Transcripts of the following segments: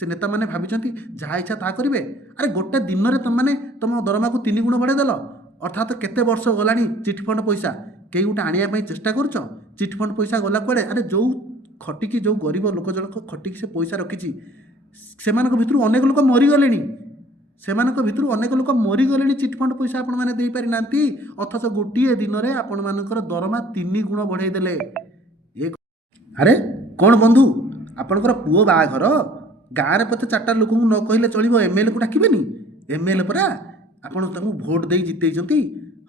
से नेता मैंने भाई जहाँ इच्छा ता करेंगे। अरे गोटे दिन में तुम तुम दरमा को 3 गुण बढ़ेदेल अर्थात केते वर्ष गलानी चिटफंड पैसा कई गोटे आने चेष्टा कर चिटफंड पैसा गला कड़े। अरे जो खटिकी जो गरीब लोक जनक खटिकी से पैसा रखी से भितर अनेक लोक मरीगले से अनेक लोक मरीगले चिटफंड पैसा आपण मैंने दे पारि नांती अथच गोटे दिन में आपण मानकर दरमा 3 गुण बढ़ेदेले। अरे कौन बंधु आपणकर पुओ बाघर गाँव में पते 4टा लोक न कहले चलो एमएलए को डाकबेनी एमएलए परा आपण भोट दे जिते।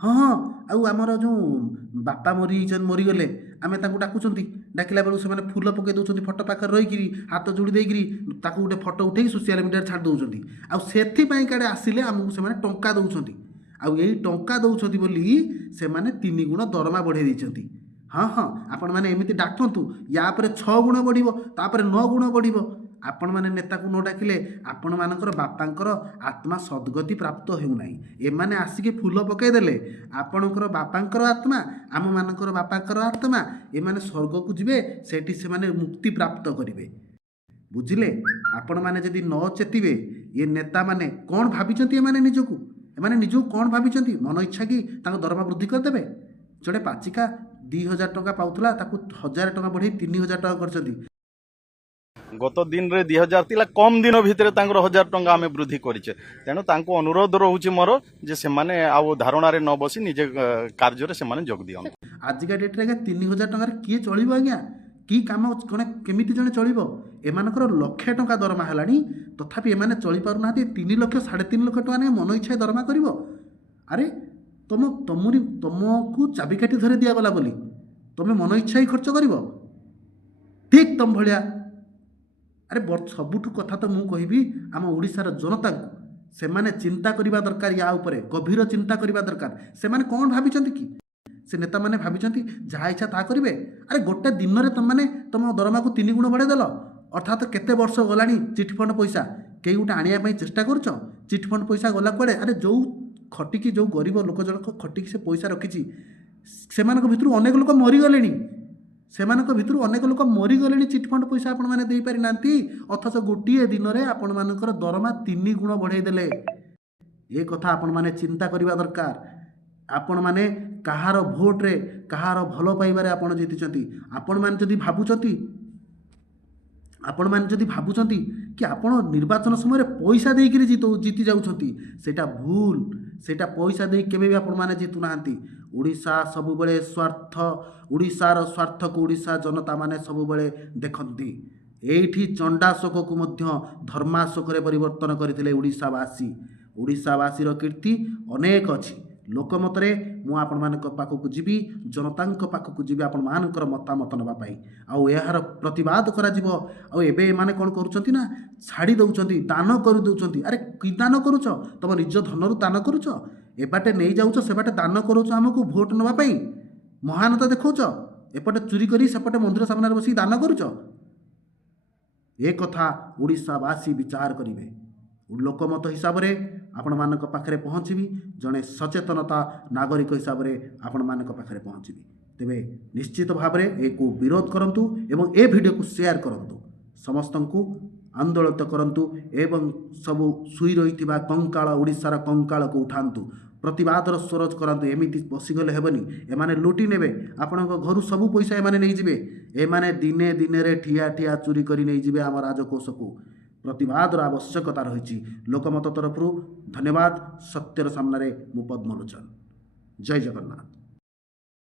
हाँ हाँ आउ आमर जो बापा मरीगले आम डाकुं डाकिला बेलू से फूल पकई दौरान फटो पाखे रहीकि हाथ जोड़ी देकरी गोटे फटो उठे सोशल मीडिया छाड़ दौरान आउ काड़े आसिले आमको से टंका दौरान आउ यही टंका दौरान बोली से 3 गुण दरमा बढ़े देते। हाँ हाँ आपण मैंने एमती डाकतु या 6 गुण बढ़ो तापर 9 गुण बढ़ो आपण मैंने नेता को न डाकिले आपण मानकर बापांकर आत्मा सद्गति प्राप्त होना। एमाने आसिके फूल पकईदेले आपणकर बापांकर आत्मा आम मानकर बापांकर आत्मा एमाने स्वर्ग को जीवे सेठी से माने मुक्ति प्राप्त करेंगे। बुझिले आपण मैंने जदि न चेतिबे ये नेता माने कौन भाविचंती एमाने निजको कौन भाविचंती मन इच्छा कि दरमा वृद्धि करदेवे। जड़े पाचिका 2000 टंका पाउथला ताकू 1000 टंका बढ़े 3000 टंका करचंती। गत दिन रे 2000 थिला कम दिन भितर 1000 टंका आम वृद्धि करिचे तेणु तांको अनुरोध रोचे मोर जे से माने आउ धारणा रे न बसी निजे कार्य रे से माने जोग दियन। आजिका डेट रे 3000 टंका किए चलिबो आज्ञा की काम कोने केमिति जने चलिबो एमानकर 1 लाख टंका दरमा हलानी तथापि एमाने चली पारु नाथि 3 लाख 3.5 लाख टंका ने मन इच्छा दरमा करिवो। अरे तुमको चाबिकाठी धरे दिया गला बोली तुम मन इच्छा ही खर्च कर ठीक तुम भाया। अरे सबुठु कथा तो मुझे कहबी आम ओडिशार जनता को से माने चिंता करबा दरकार या ऊपर गभीर चिंता करबा दरकार से माने कौन भाविचंती कि से नेता माने भाविचंती जहाँ इच्छा ता करेंगे। अरे गोटे दिन में तुम दरमा को 3 गुण बढ़ेदेल अर्थात केते वर्ष गलानी चिटफंड पैसा कई गोटे आने चेष्टा कर चिटफंड पैसा गला कड़े। अरे जो खटिकी जो गरीब लोक जनक खटिकी से पैसा रखी से भितर अनेक लोक मरीगले से भितर अनेक लोक मरीगले चिटफंड पैसा आपण मैंने दे पारि नांती अथच गोटे दिन में आपण मानकर दरमा 3 गुण बढ़ेदेले। ये कथा आपण मैंने चिंता करबा दरकार। आपण मैंने कहार भोट रे कहार भल पाइबारे आपण जीतिचंती आपण मैंने जदि भाबुचंती कि आपण निर्वाचन समय पैसा देकर जीति जाउछंती सेटा भूल सेटा पैसा दे केबे भी आपण माने जीतु नांती। ओडिशा सबुबले स्वार्थ ओडिशार स्वार्थ को ओडिशा जनता माने सबुबले देखंती। एठी चंडाशोक को मध्य धर्माशोक रे परिवर्तन करथिले ओडिशावासी रो कीर्ति अनेक अछि। लोकमत रे मु आपण मानक पाखक जीवी जनतांक पाखक जीवी आपण मानकर मतामत नबा पाई आउ यार प्रतिवाद करा जीवो। आउ एबे माने कोन करूचंती ना छाड़ी दउचंती दान करू दउचंती। अरे कि दान करूच तुम निज धनरु दान करूच एबाटे नहीं जाउच सेबाटे दान करूच हमकु भोट नबा पाई महानता देखौच एपटे चोरी करी सेपटे मंदिर सामने बसी दान करूच। ए कथा ओडिशावासी विचार करिवे। लोकमत हिसाब रे आपण मानक पाखरे पहुँचबी जड़े सचेतनता नागरिक हिसाब रे आपण मानक पाखरे पहुँचबी। तेबे निश्चित भाव में एक विरोध करंतु एवं ए वीडियो को शेयर करंतु समस्त को आंदोलित करंतु एवं सबु सुई रही कंकाल ओडिशार कंकाल को उठांतु प्रतिवादर स्वरज करंतु। एमिति बसीगले हेबनी एमाने लुटी नेबे आपण घर सबु पैसा एमाने नहीं जिबे एमाने दिने दिने रे ठिया ठिया चोरी करी नहीं जिबे आम राजकोष को। प्रतिवादर आवश्यकता रही लोकमत तरफ धन्यवाद। सत्यर सामने मु पद्मलोचन। जय जगन्नाथ।